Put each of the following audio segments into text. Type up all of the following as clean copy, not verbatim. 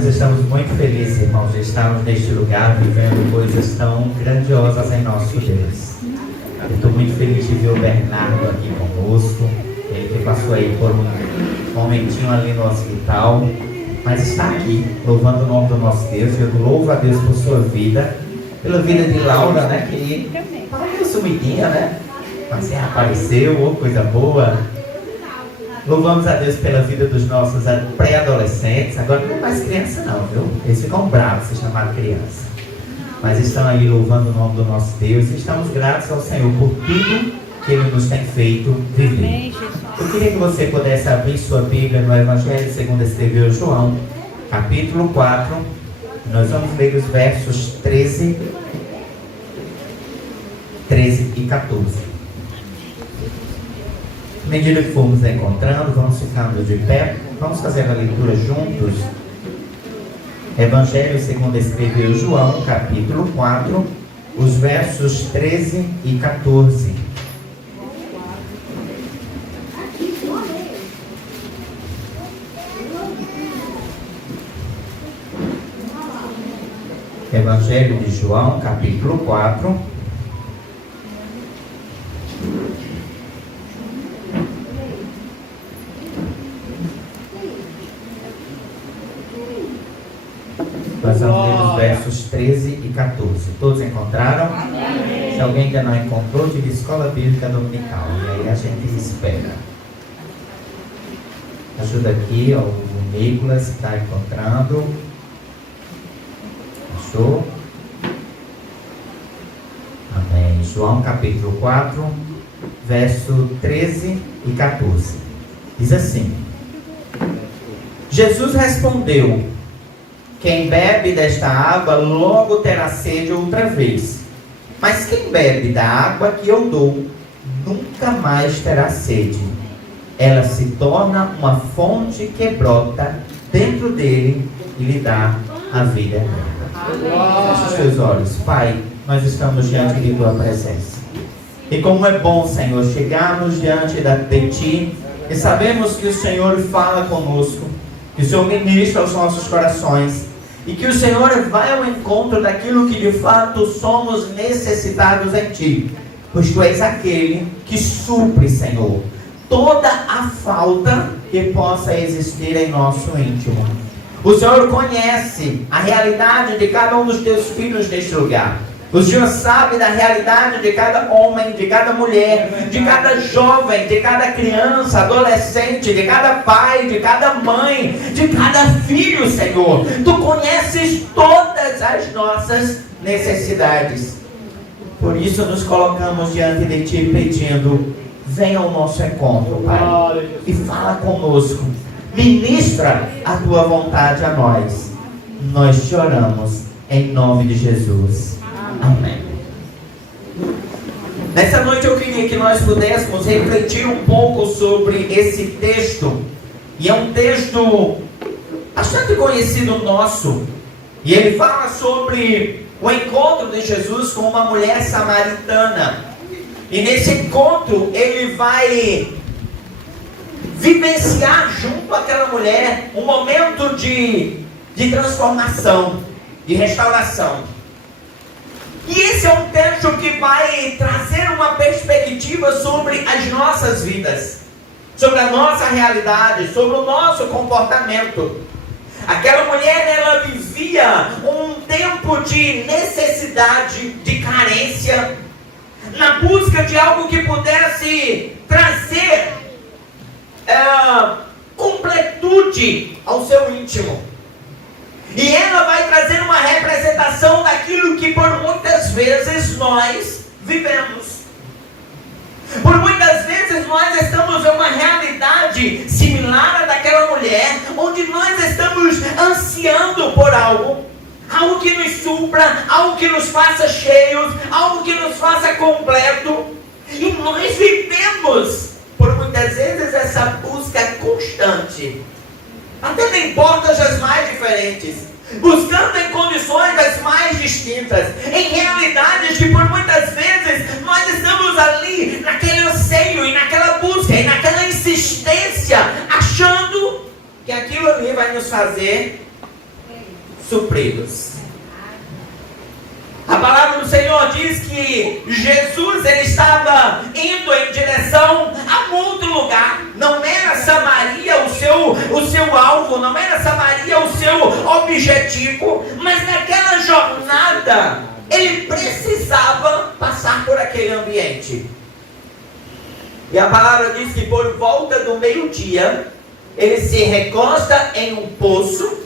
Nós estamos muito felizes, irmãos, de estarmos neste lugar vivendo coisas tão grandiosas em nosso Deus. Eu estou muito feliz de ver o Bernardo aqui conosco. Ele que passou aí por um momentinho ali no hospital, mas está aqui, louvando o nome do nosso Deus. Eu louvo a Deus por sua vida, pela vida de Laura, né? Que estava meio sumidinha, né? Mas apareceu, oh, coisa boa. Louvamos a Deus pela vida dos nossos pré-adolescentes. Agora não é mais criança não, viu? Eles ficam bravos se chamar criança. Mas estão aí louvando o nome do nosso Deus. E estamos gratos ao Senhor por tudo que Ele nos tem feito viver. Eu queria que você pudesse abrir sua Bíblia no Evangelho segundo escreveu João, capítulo 4. Nós vamos ler os versos 13 e 14. À medida que formos encontrando, vamos ficando de pé, vamos fazer a leitura juntos. Evangelho segundo escreveu João, capítulo 4, os versos 13 e 14. Evangelho de João, capítulo 4. Nós vamos ler os versos 13 e 14. Todos encontraram? Amém. Se alguém ainda não encontrou, diga Escola Bíblica Dominical. E aí a gente espera. Ajuda aqui, ó, o Nicolas está encontrando. Achou? Amém. João capítulo 4, verso 13 e 14. Diz assim: Jesus respondeu: quem bebe desta água logo terá sede outra vez. Mas quem bebe da água que eu dou, nunca mais terá sede. Ela se torna uma fonte que brota dentro dele e lhe dá a vida eterna. Feche os seus olhos. Pai, nós estamos diante de tua presença. E como é bom, Senhor, chegarmos diante de ti e sabemos que o Senhor fala conosco, que o Senhor ministra aos nossos corações, e que o Senhor vai ao encontro daquilo que de fato somos necessitados em Ti, pois Tu és aquele que supre, Senhor, toda a falta que possa existir em nosso íntimo. O Senhor conhece a realidade de cada um dos Teus filhos neste lugar. O Senhor sabe da realidade de cada homem, de cada mulher, de cada jovem, de cada criança, adolescente, de cada pai, de cada mãe, de cada filho, Senhor. Tu conheces todas as nossas necessidades. Por isso nos colocamos diante de Ti pedindo: venha ao nosso encontro, Pai, e fala conosco. Ministra a Tua vontade a nós. Nós te oramos em nome de Jesus. Amém. Nessa noite eu queria que nós pudéssemos refletir um pouco sobre esse texto. E é um texto bastante conhecido nosso. E ele fala sobre o encontro de Jesus com uma mulher samaritana. E nesse encontro ele vai vivenciar junto àquela mulher um momento de transformação, de restauração. E esse é um texto que vai trazer uma perspectiva sobre as nossas vidas, sobre a nossa realidade, sobre o nosso comportamento. Aquela mulher, ela vivia um tempo de necessidade, de carência, na busca de algo que pudesse trazer completude ao seu íntimo. E ela vai trazer uma representação daquilo que por muitas vezes nós vivemos. Por muitas vezes nós estamos em uma realidade similar à daquela mulher, onde nós estamos ansiando por algo que nos supra, algo que nos faça cheios, algo que nos faça completo. E nós vivemos, por muitas vezes, essa busca constante, até em portas as mais diferentes, buscando em condições as mais distintas, em realidades que por muitas vezes nós estamos ali naquele anseio e naquela busca e naquela insistência, achando que aquilo ali vai nos fazer supridos. A palavra do Senhor diz que Jesus ele estava indo em direção a muito lugar. Não era Samaria o seu alvo, não era Samaria o seu objetivo, mas naquela jornada ele precisava passar por aquele ambiente. E a palavra diz que por volta do meio-dia ele se recosta em um poço.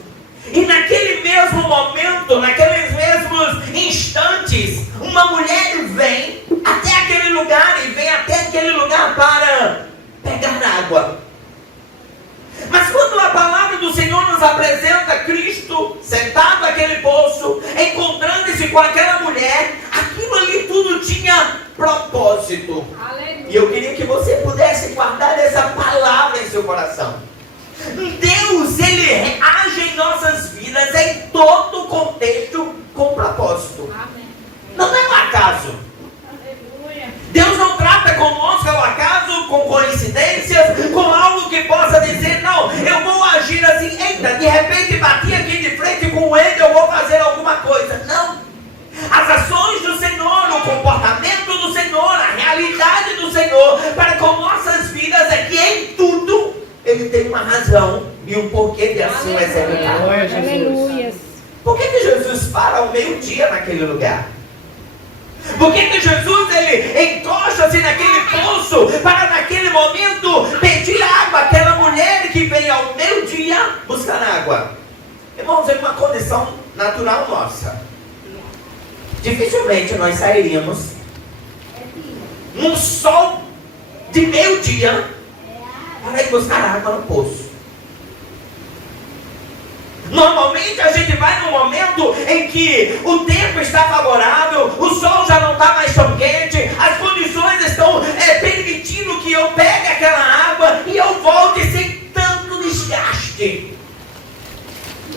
E naquele mesmo momento, naqueles mesmos instantes, uma mulher vem até aquele lugar e vem até aquele lugar para pegar água. Mas quando a palavra do Senhor nos apresenta Cristo sentado naquele poço, encontrando-se com aquela mulher, aquilo ali tudo tinha propósito. Aleluia. E eu queria que você pudesse guardar essa palavra em seu coração. Deus, ele age em nossas vidas em todo contexto com propósito. Amém. Não é um acaso. Aleluia. Deus não trata conosco ao acaso, com coincidências, com algo que possa dizer, não, eu vou agir assim, eita, de repente bati aqui de frente com ele, eu vou fazer alguma coisa. Não. As ações do Senhor, o comportamento do Senhor, a realidade do Senhor para com nossas vidas é que em tudo ele tem uma razão e um porquê de assim o executar. Aleluia. Por que Jesus para ao meio-dia naquele lugar? Por que Jesus ele encosta-se naquele poço para naquele momento pedir água àquela mulher que vem ao meio-dia buscar água? Irmãos, é uma condição natural nossa. Dificilmente nós sairíamos num sol de meio-dia para ir buscar água no poço. Normalmente a gente vai num momento em que o tempo está favorável, o sol já não está mais tão quente, as condições estão permitindo que eu pegue aquela água e eu volte sem tanto desgaste.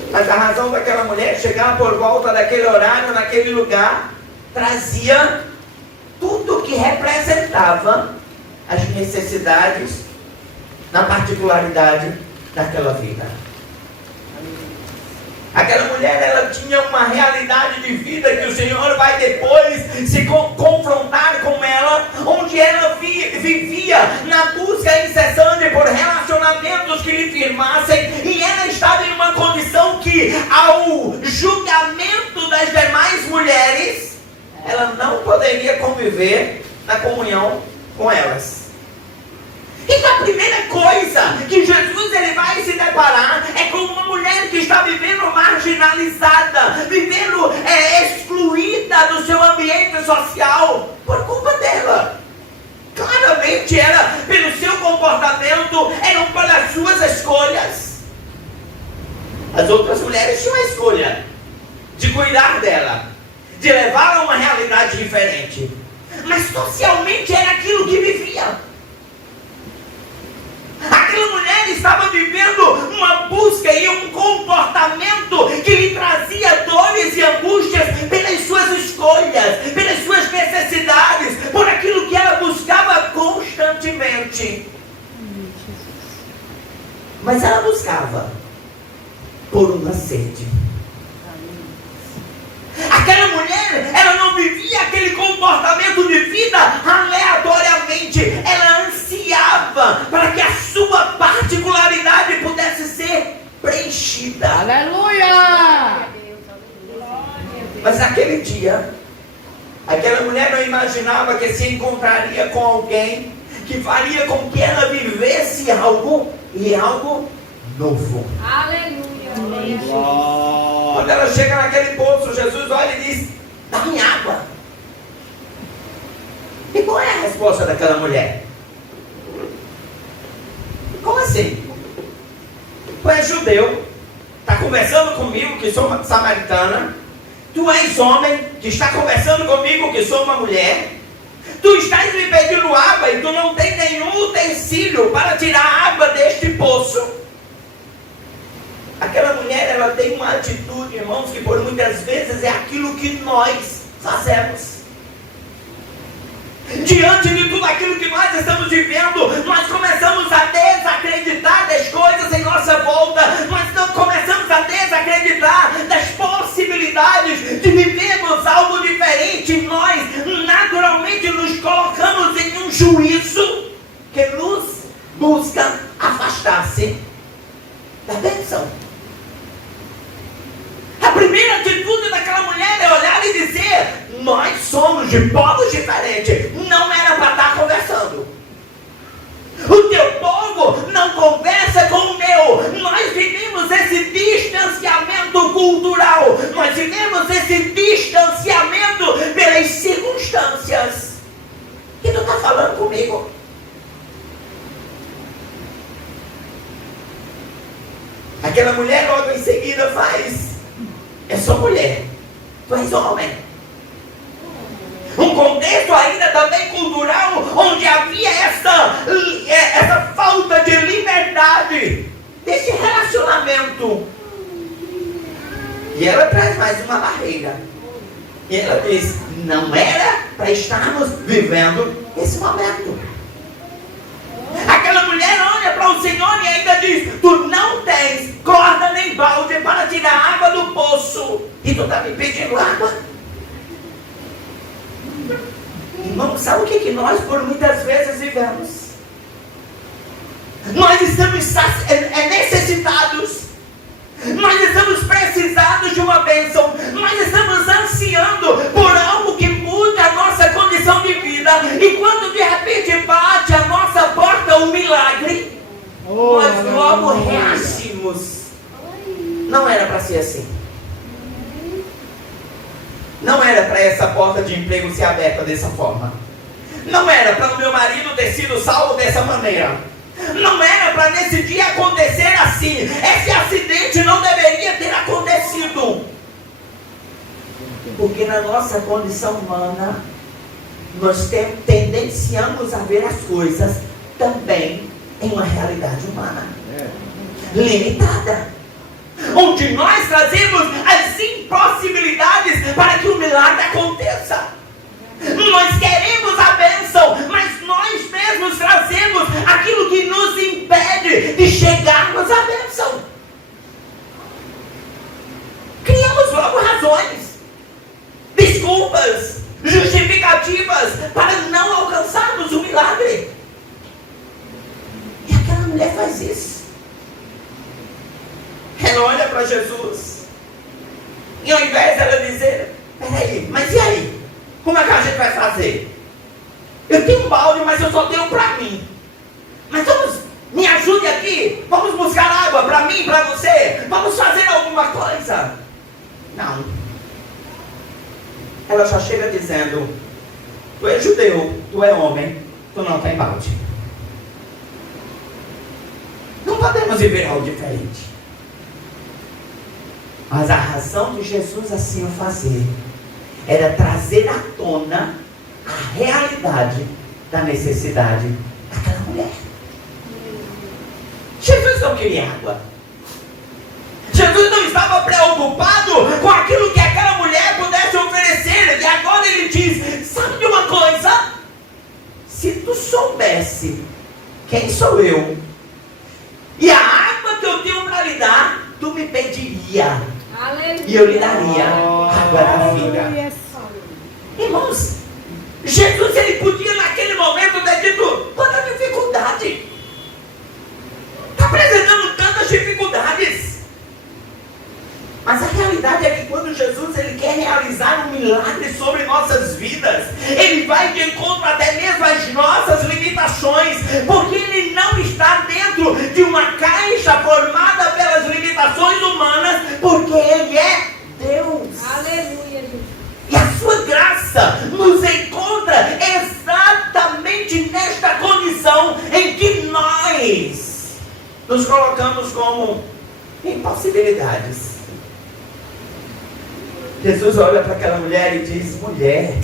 Mas a razão daquela mulher chegar por volta daquele horário, naquele lugar, trazia tudo que representava as necessidades na particularidade daquela vida. Aquela mulher, ela tinha uma realidade de vida que o Senhor vai depois se confrontar com ela, onde ela vivia na busca incessante por relacionamentos que lhe firmassem, e ela estava em uma condição que, ao julgamento das demais mulheres, ela não poderia conviver na comunhão com elas. Então a primeira coisa que Jesus ele vai se deparar é com uma mulher que está vivendo marginalizada, vivendo excluída do seu ambiente social por culpa dela. Claramente era pelo seu comportamento, eram pelas suas escolhas. As outras mulheres tinham a escolha de cuidar dela, de levá-la a uma realidade diferente. Mas socialmente era aquilo que vivia. Aquela mulher estava vivendo uma busca e um comportamento que lhe trazia dores e angústias pelas suas escolhas, pelas suas necessidades, por aquilo que ela buscava constantemente. Mas ela buscava por uma sede. Aquela mulher, ela não vivia aquele comportamento de vida aleatoriamente. Ela ansiava para que a sua particularidade pudesse ser preenchida. Aleluia! Mas naquele dia, aquela mulher não imaginava que se encontraria com alguém que faria com que ela vivesse algo novo. Aleluia! Quando ela chega naquele poço, Jesus olha e diz: dá-me água. E qual é a resposta daquela mulher? Como assim? Tu és judeu, está conversando comigo que sou uma samaritana. Tu és homem que está conversando comigo que sou uma mulher. Tu estás me pedindo água e tu não tem nenhum utensílio para tirar água deste poço. Aquela mulher, ela tem uma atitude, irmãos, que por muitas vezes é aquilo que nós fazemos. Diante de tudo aquilo que nós estamos vivendo, nós começamos a desacreditar das coisas em nossa volta, nós não começamos a desacreditar das possibilidades de vivermos algo diferente. Nós naturalmente nos colocamos em um juízo que nos busca afastar-se da bênção. A primeira atitude daquela mulher é olhar e dizer: nós somos de povos diferentes, não era para estar conversando. O teu povo não conversa com o meu. Nós vivemos esse distanciamento cultural, nós vivemos esse distanciamento pelas circunstâncias. E tu está falando comigo? Aquela mulher logo em seguida faz: eu sou mulher, tu és homem. Um contexto ainda também cultural, onde havia essa falta de liberdade desse relacionamento. E ela traz mais uma barreira. E ela diz: não era para estarmos vivendo esse momento. Aquela mulher olha para o Senhor e ainda diz: tu não tens corda nem balde para tirar água do poço, e tu está me pedindo água? Irmão, sabe o que nós por muitas vezes vivemos? Nós estamos necessitados, nós estamos precisados de uma bênção, nós estamos ansiando por algo que muda a nossa condição de vida, e quando de repente bate a nossa porta um milagre, nós logo reagimos. Não era para ser assim. Não era para essa porta de emprego ser aberta dessa forma. Não era para o meu marido ter sido salvo dessa maneira. Não era para nesse dia acontecer assim. Esse acidente não deveria ter acontecido. Porque na nossa condição humana, nós tendenciamos a ver as coisas também em uma realidade humana limitada, onde nós trazemos as impossibilidades para que o milagre aconteça. Nós queremos a bênção, mas nós mesmos trazemos aquilo que nos impede de chegarmos à bênção. Criamos logo razões, desculpas, justificativas para não alcançarmos o milagre. E aquela mulher faz isso. Ela olha para Jesus, e ao invés dela dizer: peraí, mas e aí? Como é que a gente vai fazer? Eu tenho um balde, mas eu só tenho para mim. Mas vamos, me ajude aqui. Vamos buscar água para mim, para você. Vamos fazer alguma coisa. Não. Ela já chega dizendo: tu és judeu, tu é homem, tu não tem balde. Não podemos viver algo diferente. Mas a razão de Jesus assim o fazer era trazer à tona a realidade da necessidade daquela mulher. Jesus não queria água. Jesus não estava preocupado com aquilo que aquela mulher pudesse oferecer. E agora ele diz: sabe de uma coisa? Se tu soubesse quem sou eu e a água que eu tenho para lhe dar, tu me pediria. Aleluia. E eu lhe daria água da vida. Irmãos, Jesus, ele podia naquele momento ter dito: quanta dificuldade, está apresentando tantas dificuldades. Mas a realidade é que quando Jesus ele quer realizar um milagre sobre nossas vidas, ele vai de encontro até mesmo às nossas limitações, porque ele não está dentro de uma caixa formada pelas limitações humanas, porque ele é Deus. Aleluia. E a sua graça nos encontra exatamente nesta condição em que nós nos colocamos como impossibilidades. Jesus olha para aquela mulher e diz: mulher,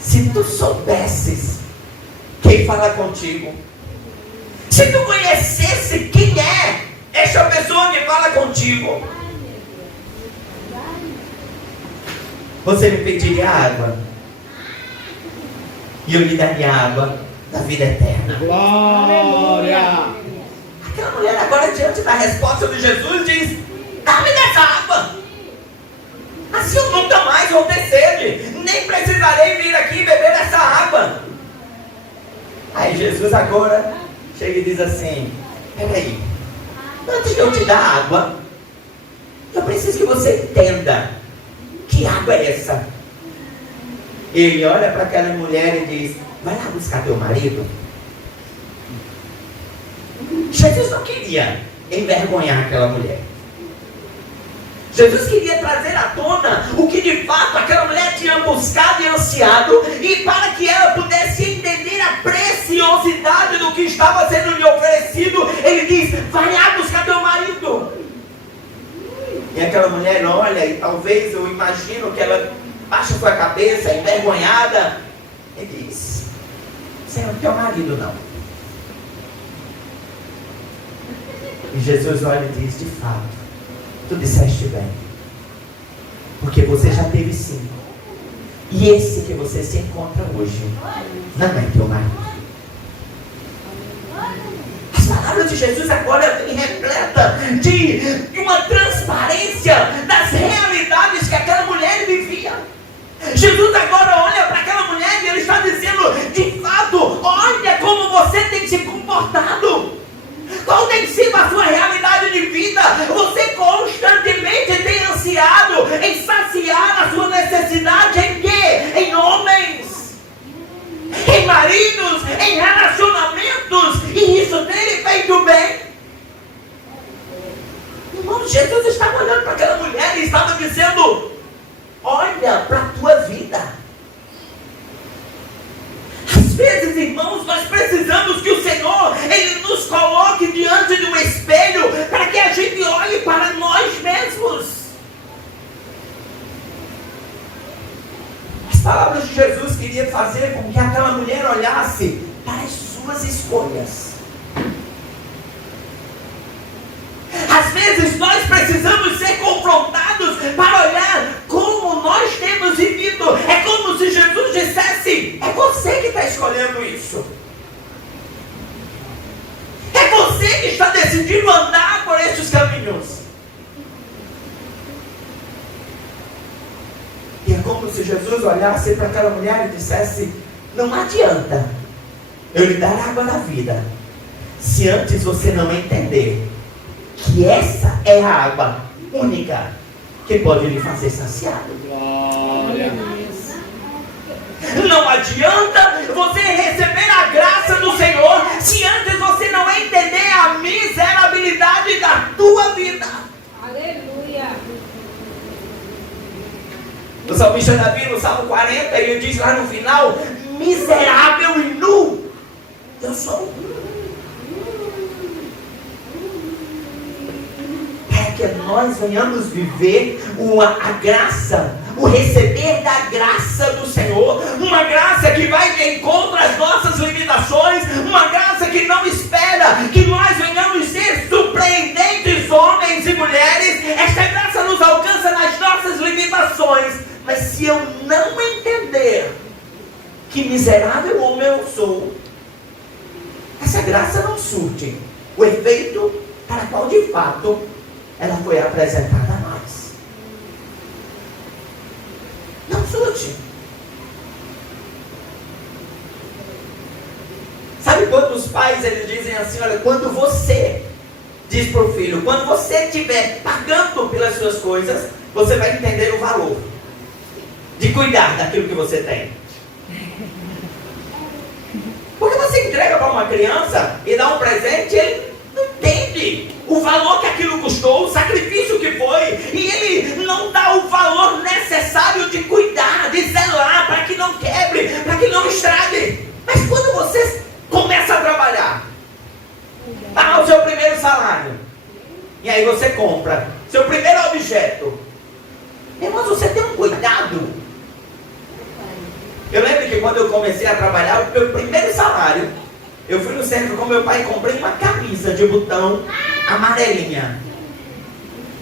se tu soubesses quem fala contigo, se tu conhecesse quem é esta pessoa que fala contigo, você me pediria água, e eu lhe daria água da vida eterna. Glória! Aquela mulher agora, diante da resposta de Jesus, diz: dá-me dessa água, assim eu nunca mais vou ter sede, nem precisarei vir aqui beber dessa água. Aí Jesus agora chega e diz assim: peraí, antes de eu te dar água, eu preciso que você entenda que água é essa. Ele olha para aquela mulher e diz: vai lá buscar teu marido. Jesus não queria envergonhar aquela mulher. Jesus queria trazer à tona o que de fato aquela mulher tinha buscado e ansiado, e para que ela pudesse entender a preciosidade do que estava sendo lhe oferecido, ele diz: vai lá buscar teu marido. E aquela mulher olha, e talvez eu imagino que ela baixa sua cabeça, envergonhada, e diz: você não tem marido não. E Jesus olha e diz: de fato, tu disseste bem, porque você já teve 5, e esse que você se encontra hoje não é teu marido. As palavras de Jesus agora vêm repleta de uma transparência das realidades que aquela mulher vivia. Jesus agora olha para aquela mulher e ele está dizendo: de fato, olha como você tem se comportado. Qual tem sido a sua realidade de vida? Você constantemente tem ansiado em saciar a sua necessidade em quê? Em homens, em maridos, em relacionamentos, e isso tem lhe feito bem. Irmão, Jesus estava olhando para aquela mulher e estava dizendo: olha para a tua vida. Às vezes, irmãos, nós precisamos que o Senhor, Ele nos coloque diante de um espelho para que a gente olhe para nós mesmos. As palavras de Jesus queriam fazer com que aquela mulher olhasse para as suas escolhas. Às vezes nós precisamos ser confrontados para olhar como nós temos vivido. É como se Jesus dissesse: é você que está escolhendo isso. É você que está decidindo andar por esses caminhos. E é como se Jesus olhasse para aquela mulher e dissesse: não adianta eu lhe dar água da vida, se antes você não entender que essa é a água única que pode lhe fazer saciado. Não adianta você receber a graça do Senhor se antes você não entender a miserabilidade da tua vida. Aleluia. O salmista Davi, no Salmo 40, ele diz lá no final: miserável e nu eu sou. Que nós venhamos viver a graça, o receber da graça do Senhor, uma graça que vai de encontro às nossas limitações, uma graça que não espera que nós venhamos ser surpreendentes homens e mulheres. Esta graça nos alcança nas nossas limitações, mas se eu não entender que miserável homem eu sou, essa graça não surte o efeito para qual de fato ela foi apresentada a nós. Não surte. Sabe quando os pais eles dizem assim: olha, quando você diz para o filho, quando você estiver pagando pelas suas coisas, você vai entender o valor de cuidar daquilo que você tem. Porque você entrega para uma criança e dá um presente, ele não entende o valor que aquilo custou, o sacrifício que foi, e ele não dá o valor necessário de cuidar, de zelar, para que não quebre, para que não estrague. Mas quando você começa a trabalhar, dá o seu primeiro salário, e aí você compra seu primeiro objeto, irmãos, você tem um cuidado. Eu lembro que quando eu comecei a trabalhar, o meu primeiro salário, eu fui no centro com meu pai e comprei uma camisa de botão amarelinha.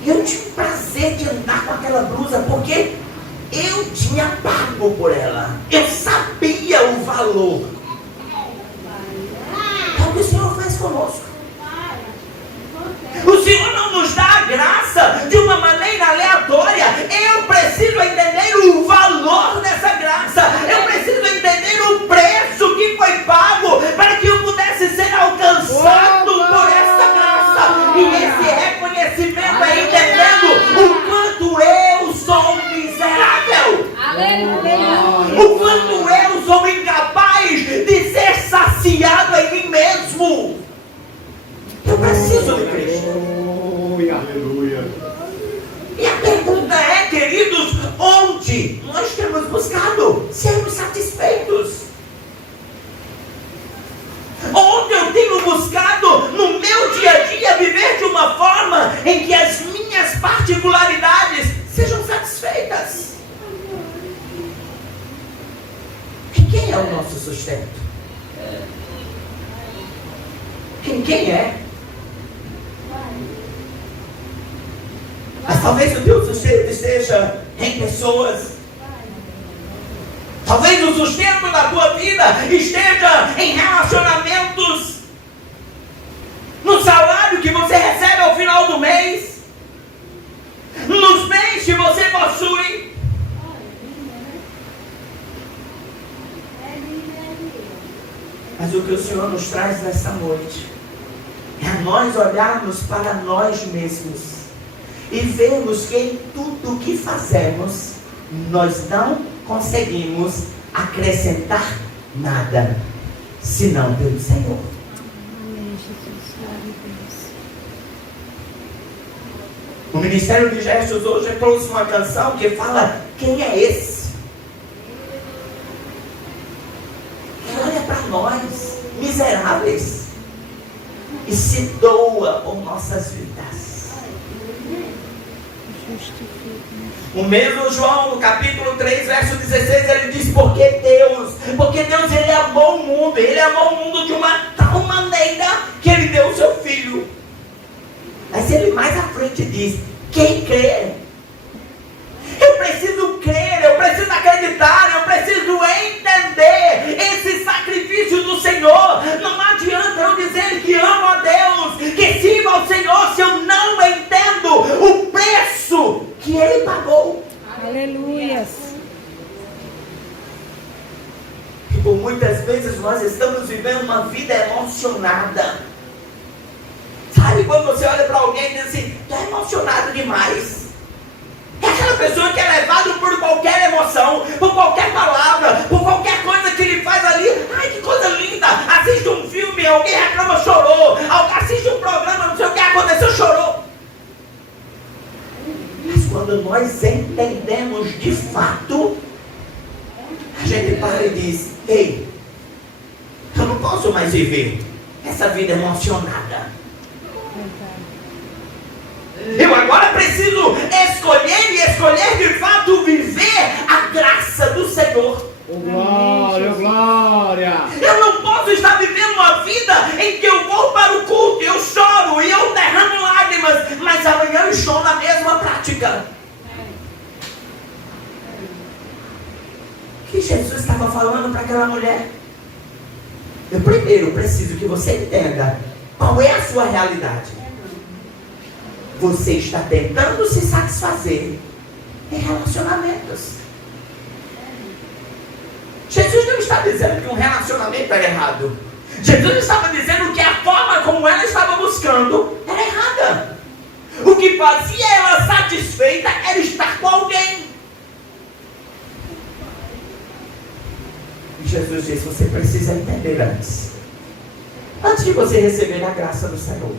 E eu tinha o prazer de andar com aquela blusa, porque eu tinha pago por ela. Eu sabia o valor. É o que o Senhor faz conosco. Senhor não nos dá a graça de uma maneira aleatória. Eu preciso entender o valor dessa graça. Eu preciso entender o preço que foi pago para que eu pudesse ser alcançado por essa graça. E esse reconhecimento é entendendo o quanto eu sou miserável. O quanto eu sou incapaz de ser saciado em mim mesmo. Eu preciso de Cristo. Aleluia. E a pergunta é, queridos, onde nós temos buscado sermos satisfeitos? Onde eu tenho buscado no meu dia a dia viver de uma forma em que as minhas particularidades sejam satisfeitas? E quem é o nosso sustento? Quem é? Mas talvez o teu sustento esteja em pessoas. Talvez o sustento da tua vida esteja em relacionamentos, no salário que você recebe ao final do mês, nos bens que você possui. Mas o que o Senhor nos traz nessa noite é nós olharmos para nós mesmos e vermos que em tudo o que fazemos, nós não conseguimos acrescentar nada, senão pelo Senhor. O Ministério de Gestos hoje trouxe uma canção que fala: quem é esse? Que olha para nós, miseráveis, e se doa por nossas vidas. O mesmo João, no capítulo 3, verso 16, ele diz: porque Deus ele amou o mundo, ele amou o mundo de uma tal maneira que ele deu o seu Filho. Mas ele mais à frente diz: quem crê? Eu preciso crer, eu preciso acreditar, eu preciso entender esse sacrifício do Senhor. Não adianta eu dizer que amo a Deus, que sirvo ao Senhor, se eu não entendo o preço que Ele pagou. Aleluia. E por muitas vezes nós estamos vivendo uma vida emocionada. Sabe quando você olha para alguém e diz assim: tu é emocionado demais? É aquela pessoa que é levada por qualquer emoção, por qualquer palavra, por qualquer coisa que ele faz ali. Ai, que coisa linda! Assiste um filme, alguém reclama, chorou. Assiste um programa, não sei o que aconteceu, chorou. Mas quando nós entendemos de fato, a gente para e diz: ei, eu não posso mais viver essa vida emocionada. Eu agora preciso escolher de fato viver a graça do Senhor. Glória, glória. Eu não posso estar vivendo uma vida em que eu vou para o culto, eu choro e eu derramo lágrimas, mas amanhã eu estou na mesma prática. O que Jesus estava falando para aquela mulher? Eu primeiro preciso que você entenda qual é a sua realidade. Você está tentando se satisfazer em relacionamentos. Jesus não está dizendo que um relacionamento era errado. Jesus estava dizendo que a forma como ela estava buscando era errada. O que fazia ela satisfeita era estar com alguém. E Jesus disse: você precisa entender antes de você receber a graça do Senhor,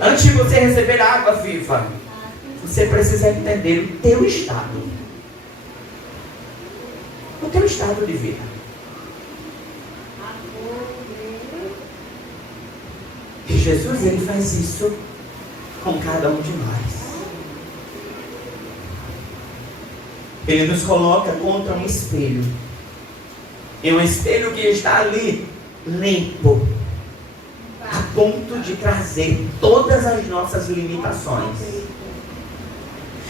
antes de você receber a água viva, você precisa entender o teu estado. O teu estado de vida. E Jesus, ele faz isso com cada um de nós. Ele nos coloca contra um espelho. E um espelho que está ali, limpo, a ponto de trazer todas as nossas limitações.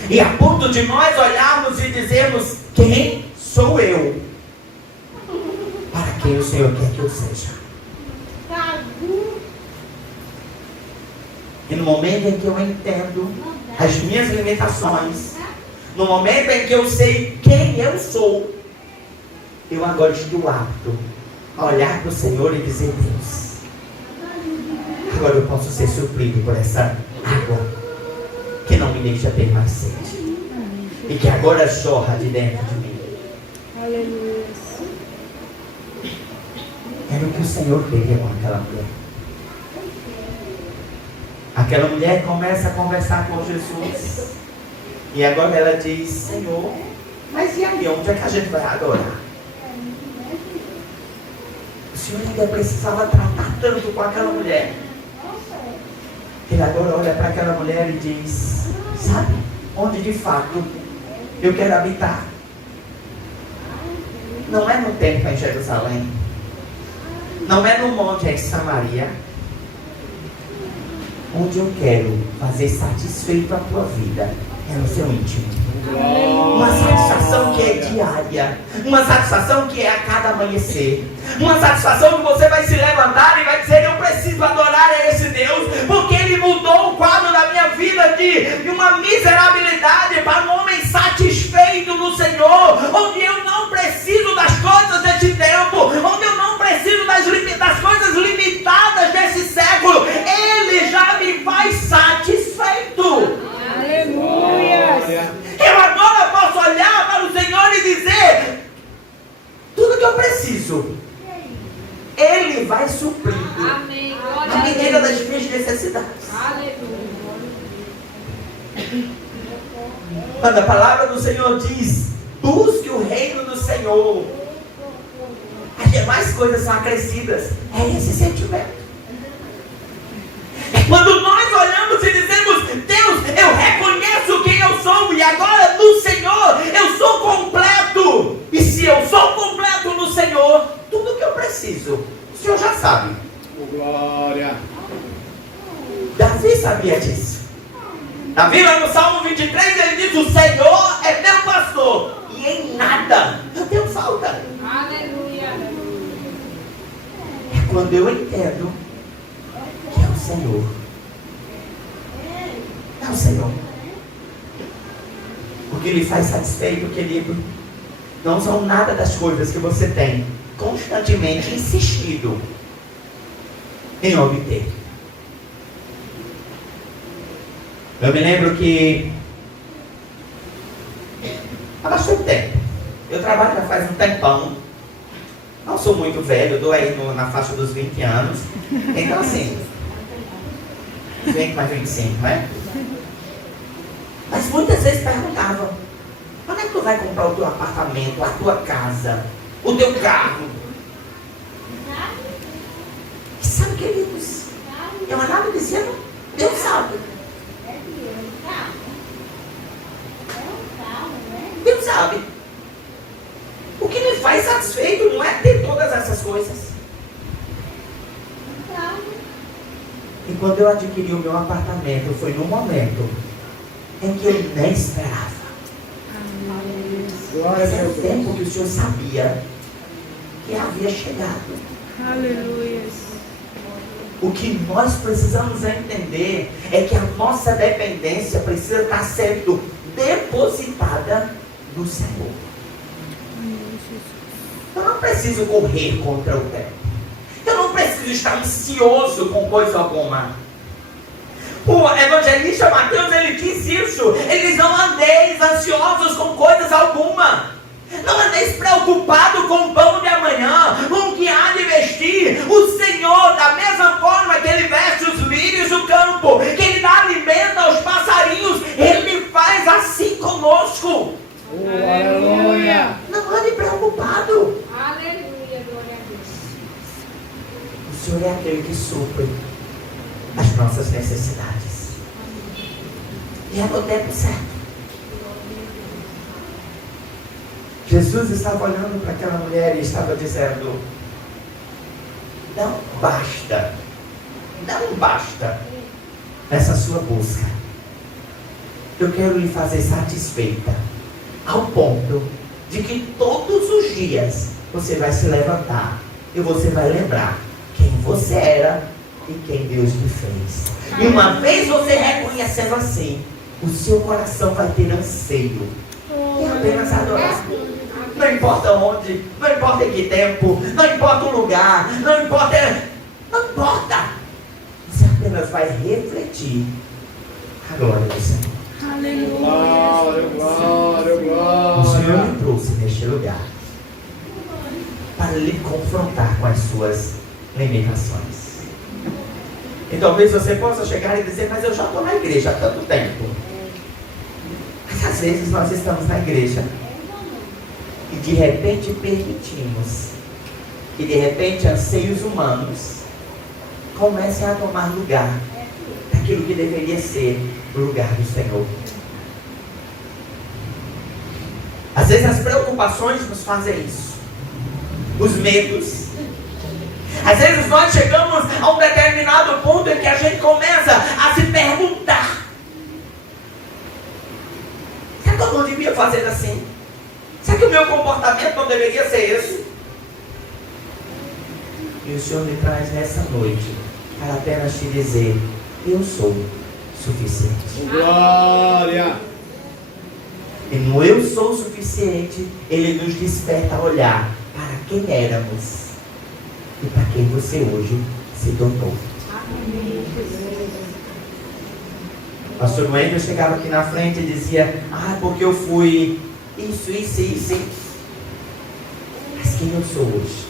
E a ponto de nós olharmos e dizermos: quem sou eu? Para quem o Senhor quer que eu seja? E no momento em que eu entendo as minhas limitações, no momento em que eu sei quem eu sou, eu agora estou apto a olhar para o Senhor e dizer: Deus, agora eu posso ser suprido por essa água que não me deixa ter mais sede e que agora jorra de dentro de mim. Aleluia. Era o que o Senhor queria com aquela mulher. Aquela mulher começa a conversar com Jesus. E agora ela diz: Senhor, mas e aí, onde é que a gente vai adorar? O Senhor ainda precisava tratar tanto com aquela mulher. Ele agora olha para aquela mulher e diz: sabe onde de fato eu quero habitar? Não é no templo em Jerusalém, não é no monte em Samaria. Onde eu quero fazer satisfeito a tua vida é no seu íntimo. Uma satisfação que é diária, uma satisfação que é a cada amanhecer, uma satisfação que você vai se levantar e vai dizer: eu preciso adorar a esse Deus, porque Ele mudou o quadro da minha vida de uma miserabilidade para um homem satisfeito no Senhor, onde eu não preciso das coisas deste tempo, onde eu não preciso das coisas limitadas desse século. Ele já me faz satisfeito. Aleluia. Eu agora posso olhar para o Senhor e dizer: tudo que eu preciso, Ele vai suprindo na medida das minhas necessidades. Quando a palavra do Senhor diz: busque o reino do Senhor, as demais coisas são acrescidas. É esse sentimento. É quando nós olhamos e dizemos: Deus, eu reconheço quem eu sou, e agora no Senhor eu sou completo. E se eu sou completo no Senhor, tudo que eu preciso, o Senhor já sabe. Glória. Davi sabia disso. Davi, lá no Salmo 23, ele diz: o Senhor é meu pastor, e em nada eu tenho falta. Aleluia. É quando eu entendo que é o Senhor. É o Senhor. O que lhe faz satisfeito, querido, não são nada das coisas que você tem constantemente insistido em obter. Eu me lembro que há bastante tempo, eu trabalho já faz um tempão, não sou muito velho, estou aí na faixa dos 20 anos, então assim, 20 mais 25, não é? Mas muitas vezes perguntavam: quando é que tu vai comprar o teu apartamento, a tua casa, o teu carro? E sabe, queridos, eu andava dizendo: Deus sabe. Deus sabe. O que me faz satisfeito não é ter todas essas coisas. E quando eu adquiri o meu apartamento, foi num momento em que eu nem esperava. Mas era o tempo que o Senhor sabia que havia chegado. Aleluia. O que nós precisamos entender é que a nossa dependência precisa estar sendo depositada no Senhor. Eu não preciso correr contra o tempo. Eu não preciso estar ansioso com coisa alguma. O evangelista Mateus, ele diz isso. Ele diz: não andeis ansiosos com coisas alguma. Não andeis preocupado com o pão de amanhã, com o que há de vestir. O Senhor, da mesma forma que Ele veste os lírios do campo, que Ele dá alimento aos passarinhos, Ele faz assim conosco. Aleluia. Não ande preocupado. Aleluia, glória a Deus. O Senhor é aquele que supre as nossas necessidades. E é no tempo certo. Jesus estava olhando para aquela mulher e estava dizendo: não basta essa sua busca. Eu quero lhe fazer satisfeita, ao ponto de que todos os dias você vai se levantar e você vai lembrar quem você era e quem Deus te fez. E uma vez você reconhecendo assim, o seu coração vai ter anseio e apenas adorar. Não importa onde, não importa em que tempo, não importa o lugar, não importa. Você apenas vai refletir a glória do Senhor. Glória, glória, O Senhor glória. me trouxe neste lugar para lhe confrontar com as suas limitações. E talvez você possa chegar e dizer, mas eu já estou na igreja há tanto tempo. Mas às vezes nós estamos na igreja e de repente permitimos que de repente anseios humanos comecem a tomar lugar daquilo que deveria ser o lugar do Senhor. Às vezes as preocupações nos fazem isso. Os medos. Às vezes nós chegamos a um determinado ponto em que a gente começa a se perguntar: será que eu não devia fazer assim? Será que o meu comportamento não deveria ser esse? E o Senhor me traz nessa noite para apenas te dizer: eu sou suficiente. Glória. E no eu sou suficiente, Ele nos desperta a olhar para quem éramos e para quem você hoje se tornou. O pastor Wendel chegava aqui na frente e dizia: porque eu fui isso. Mas quem eu sou hoje?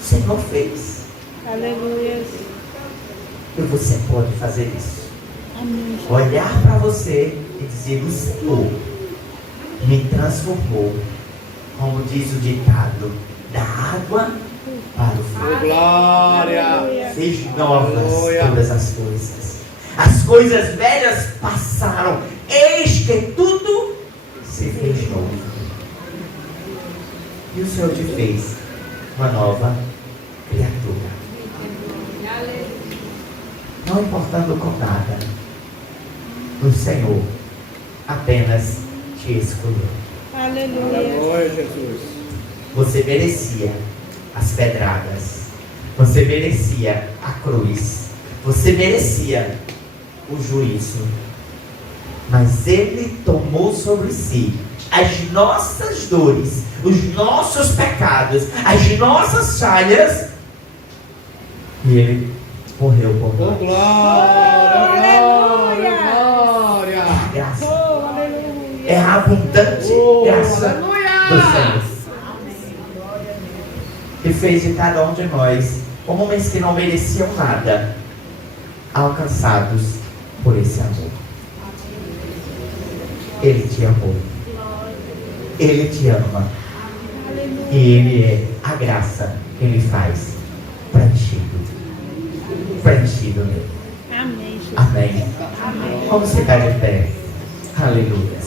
O Senhor fez. Aleluia. E você pode fazer isso. Amém. Olhar para você e dizer: o Senhor me transformou, como diz o ditado, da água para o fogo. Glória. Fez novas Aleluia. todas as coisas. As coisas velhas passaram, eis que tudo se fez novo. E o Senhor te fez uma nova criatura. Não importando com nada, o Senhor apenas te escolheu. Aleluia. Aleluia, Jesus. Você merecia as pedradas, você merecia a cruz, você merecia o juízo, mas Ele tomou sobre si as nossas dores, os nossos pecados, as nossas falhas, e Ele morreu por Oh, nós. glória, glória, glória. Graça. Oh, aleluia. É a abundante Oh, graça aleluia. do Senhor, que fez de cada um de nós homens que não mereciam nada, alcançados por esse amor. Ele te amou, Ele te ama, e Ele é a graça que Ele faz preenchido nele. Amém, Jesus. Amém. Amém. Vamos ficar de pé. Aleluia.